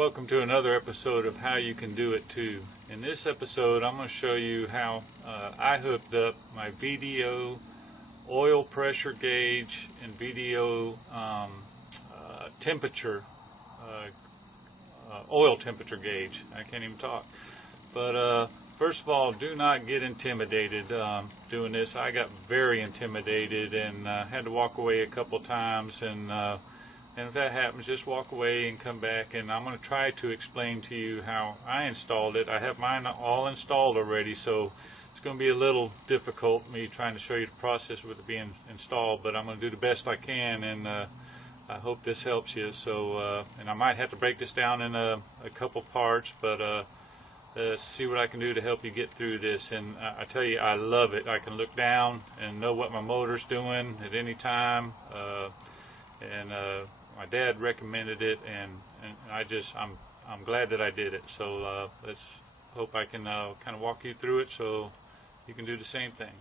welcome to another episode of How You Can Do It Too. In this episode, I'm going to show you how I hooked up my VDO oil pressure gauge and VDO temperature, oil temperature gauge. I can't even talk. But first of all, do not get intimidated doing this. I got very intimidated and had to walk away a couple times, and if that happens, just walk away and come back, and I'm going to try to explain to you how I installed it. I have mine all installed already, so it's going to be a little difficult, me trying to show you the process with it being installed, but I'm going to do the best I can, and I hope this helps you. So, and I might have to break this down in a couple parts, but see what I can do to help you get through this. And I tell you, I love it. I can look down and know what my motor's doing at any time. My dad recommended it, and I'm glad that I did it. So let's hope I can kind of walk you through it so you can do the same thing.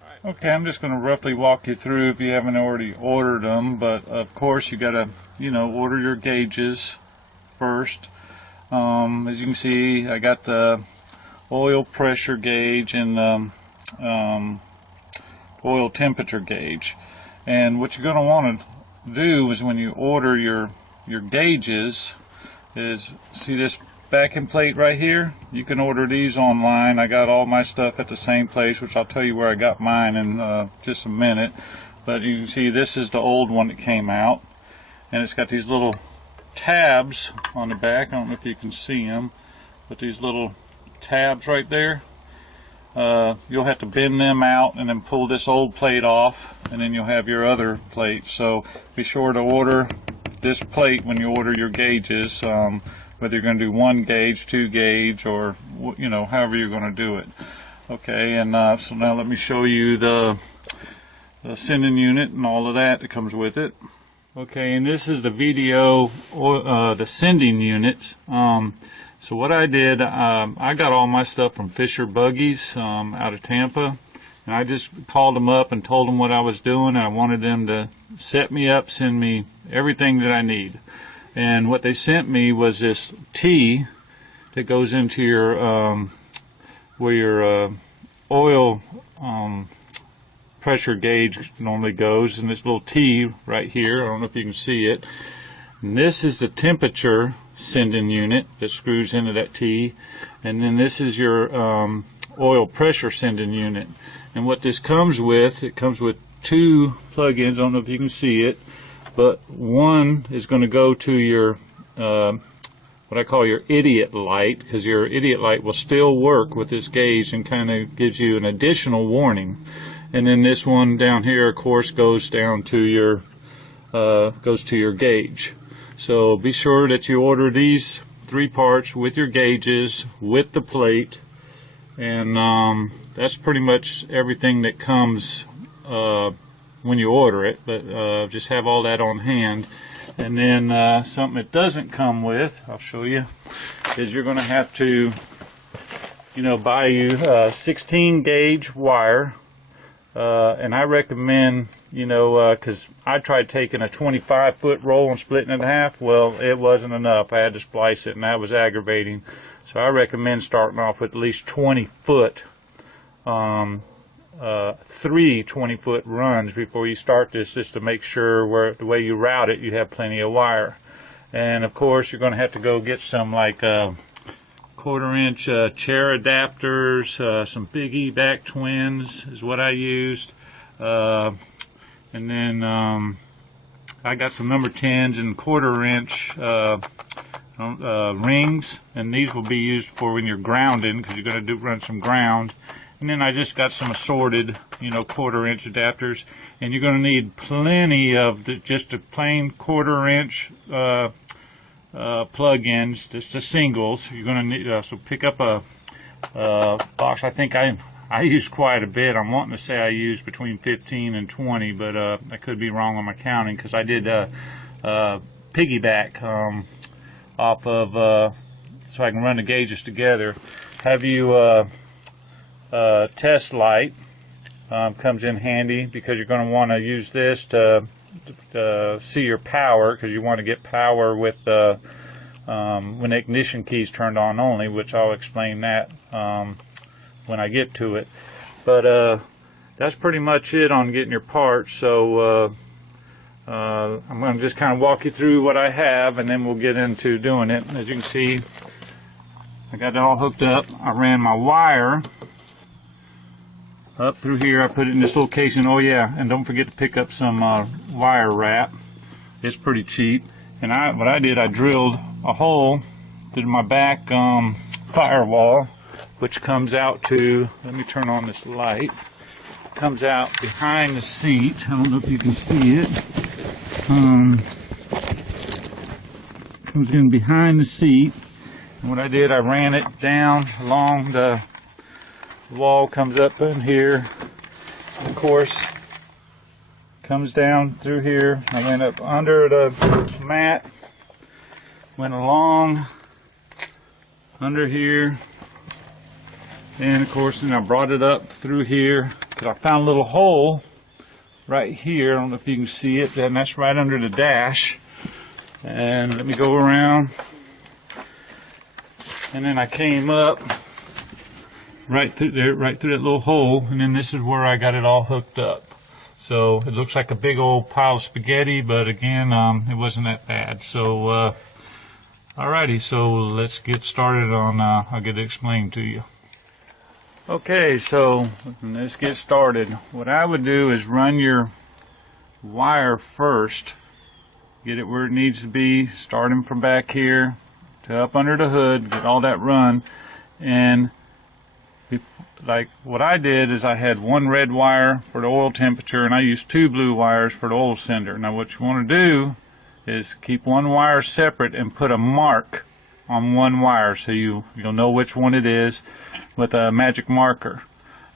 All right. Okay, I'm just going to roughly walk you through if you haven't already ordered them, but of course you got to, order your gauges first. As you can see, I got the oil pressure gauge and oil temperature gauge. And what you're going to want to do is, when you order your gauges, is see this backing plate right here. You can order these online. I got all my stuff at the same place, which I'll tell you where I got mine in just a minute. But you can see this is the old one that came out, and it's got these little tabs on the back. I don't know if you can see them, but these little tabs right there, you'll have to bend them out and then pull this old plate off, and then you'll have your other plate. So be sure to order this plate when you order your gauges, whether you're going to do 1 gauge, 2 gauge, or however you're going to do it. Okay, and so now let me show you the sending unit and all of that comes with it. Okay, and this is the VDO, the sending unit. So what I did, I got all my stuff from Fisher Buggies out of Tampa, and I just called them up and told them what I was doing, and I wanted them to set me up, send me everything that I need. And what they sent me was this T that goes into your where your oil pressure gauge normally goes, and this little T right here, I don't know if you can see it. And this is the temperature sending unit that screws into that T, and then this is your oil pressure sending unit. And what this comes with, it comes with 2 plug-ins. I don't know if you can see it, but one is going to go to your what I call your idiot light, because your idiot light will still work with this gauge and kind of gives you an additional warning. And then this one down here, of course, goes down to your gauge. So be sure that you order these 3 parts with your gauges, with the plate, and that's pretty much everything that comes when you order it. But just have all that on hand. And then something it doesn't come with, I'll show you, is you're going to have to, buy you 16 gauge wire. And I recommend, because I tried taking a 25-foot roll and splitting it in half. Well, it wasn't enough. I had to splice it, and that was aggravating. So I recommend starting off with at least 20-foot, 3 20-foot runs before you start this, just to make sure the way you route it, you have plenty of wire. And of course, you're going to have to go get some like 1/4-inch chair adapters, some piggyback twins is what I used, and then I got some number 10s and 1/4-inch rings, and these will be used for when you're grounding, because you're going to run some ground. And then I just got some assorted 1/4-inch adapters, and you're going to need plenty of just a plain 1/4-inch plug-ins, just the singles. You're going to need, so pick up a box. I think I used quite a bit. I'm wanting to say I used between 15 and 20, but I could be wrong on my counting, because I did piggyback off of so I can run the gauges together. Have you test light comes in handy, because you're going to want to use this to see your power, because you want to get power with when the ignition key is turned on only, which I'll explain that when I get to it. But that's pretty much it on getting your parts. So I'm going to just kind of walk you through what I have, and then we'll get into doing it. As you can see, I got it all hooked up. I ran my wire up through here. I put it in this little casing. Oh yeah, and don't forget to pick up some wire wrap. It's pretty cheap. And what I did, I drilled a hole through my back firewall, which comes out to, let me turn on this light, comes out behind the seat. I don't know if you can see it. Comes in behind the seat. And what I did, I ran it down along the wall, comes up in here, and of course comes down through here. I went up under the mat, went along under here, and of course then I brought it up through here, because I found a little hole right here. I don't know if you can see it, and that's right under the dash. And let me go around, and then I came up right through there, right through that little hole, and then this is where I got it all hooked up. So it looks like a big old pile of spaghetti, but again, it wasn't that bad. So alrighty, so let's get started on, I'll get it explained to you. Okay, so let's get started. What I would do is run your wire first, get it where it needs to be, starting from back here to up under the hood, get all that run. And like what I did is I had one red wire for the oil temperature, and I used two blue wires for the oil sender. Now what you want to do is keep one wire separate and put a mark on one wire, so you'll know which one it is with a magic marker,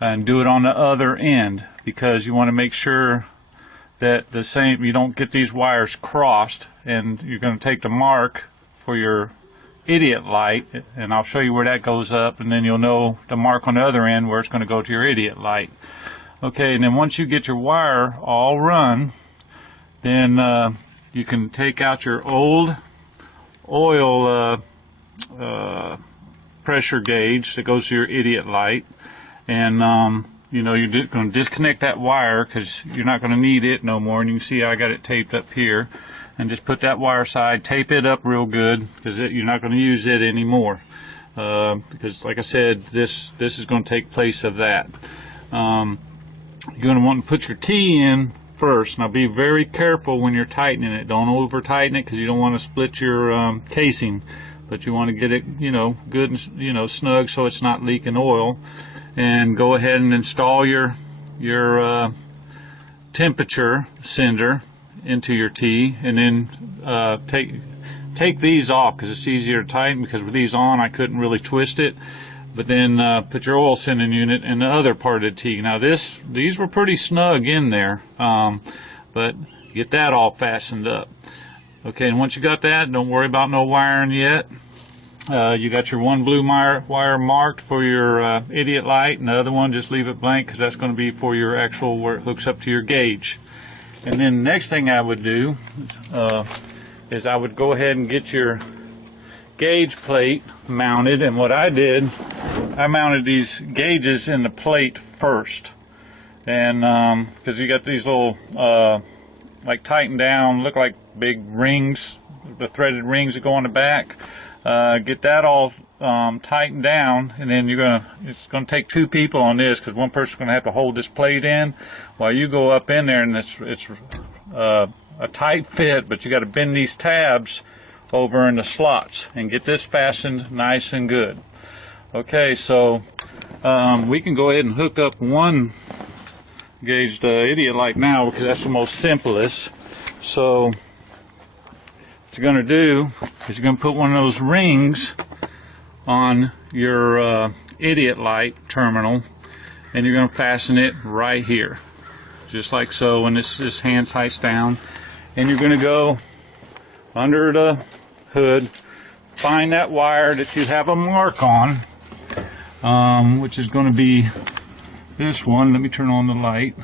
and do it on the other end, because you want to make sure that you don't get these wires crossed, and you're going to take the mark for your idiot light, and I'll show you where that goes up, and then you'll know the mark on the other end where it's going to go to your idiot light. Okay, and then once you get your wire all run, then you can take out your old oil pressure gauge that goes to your idiot light, and you know, you're going to disconnect that wire because you're not going to need it no more. And you can see I got it taped up here, and just put that wire aside, tape it up real good, because you're not going to use it anymore, because like I said, this is going to take place of that. You're going to want to put your T in first. Now be very careful when you're tightening it. Don't over tighten it, because you don't want to split your casing, but you want to get it, you know, good and, you know, snug, so it's not leaking oil. And go ahead and install your temperature sender into your T, and then take these off, because it's easier to tighten, because with these on I couldn't really twist it. But then put your oil sending unit in the other part of the T. Now these were pretty snug in there, but get that all fastened up. Okay, and once you got that, don't worry about no wiring yet. You got your one blue wire marked for your idiot light, and the other one just leave it blank, because that's going to be for your actual, where it hooks up to your gauge. And then the next thing I would do is I would go ahead and get your gauge plate mounted. And what I did, I mounted these gauges in the plate first, and because you got these little like tightened down, look like big rings, the threaded rings that go on the back. Get that all tightened down, and then it's gonna take two people on this, because one person's gonna have to hold this plate in while you go up in there, and it's a tight fit, but you got to bend these tabs over in the slots and get this fastened nice and good. Okay, so we can go ahead and hook up one gauge to idiot light now, because that's the most simplest. So what you're going to do is you're going to put one of those rings on your idiot light terminal, and you're going to fasten it right here, just like so, when this hand tights down. And you're going to go under the hood, find that wire that you have a mark on, which is going to be this one. Let me turn on the light.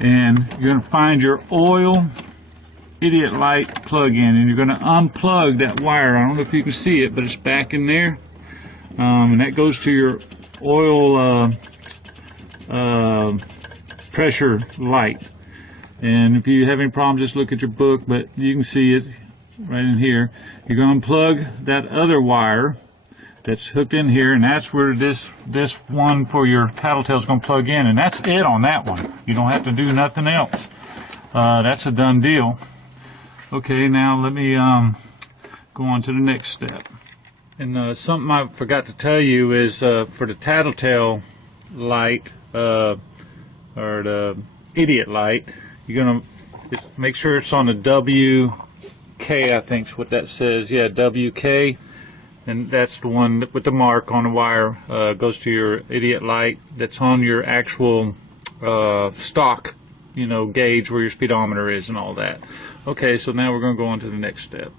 And you're going to find your oil idiot light plug-in, and you're going to unplug that wire. I don't know if you can see it, but it's back in there, and that goes to your oil pressure light. And if you have any problems, just look at your book, but you can see it right in here. You're going to unplug that other wire that's hooked in here, and that's where this one for your tattletale is going to plug in, and that's it on that one. You don't have to do nothing else. That's a done deal. Okay, now let me go on to the next step. And something I forgot to tell you is for the tattletale light, or the idiot light, you're going to just make sure it's on the WK, I think is what that says. Yeah, WK. And that's the one with the mark on the wire, goes to your idiot light that's on your actual stock, gauge where your speedometer is and all that. Okay, so now we're going to go on to the next step.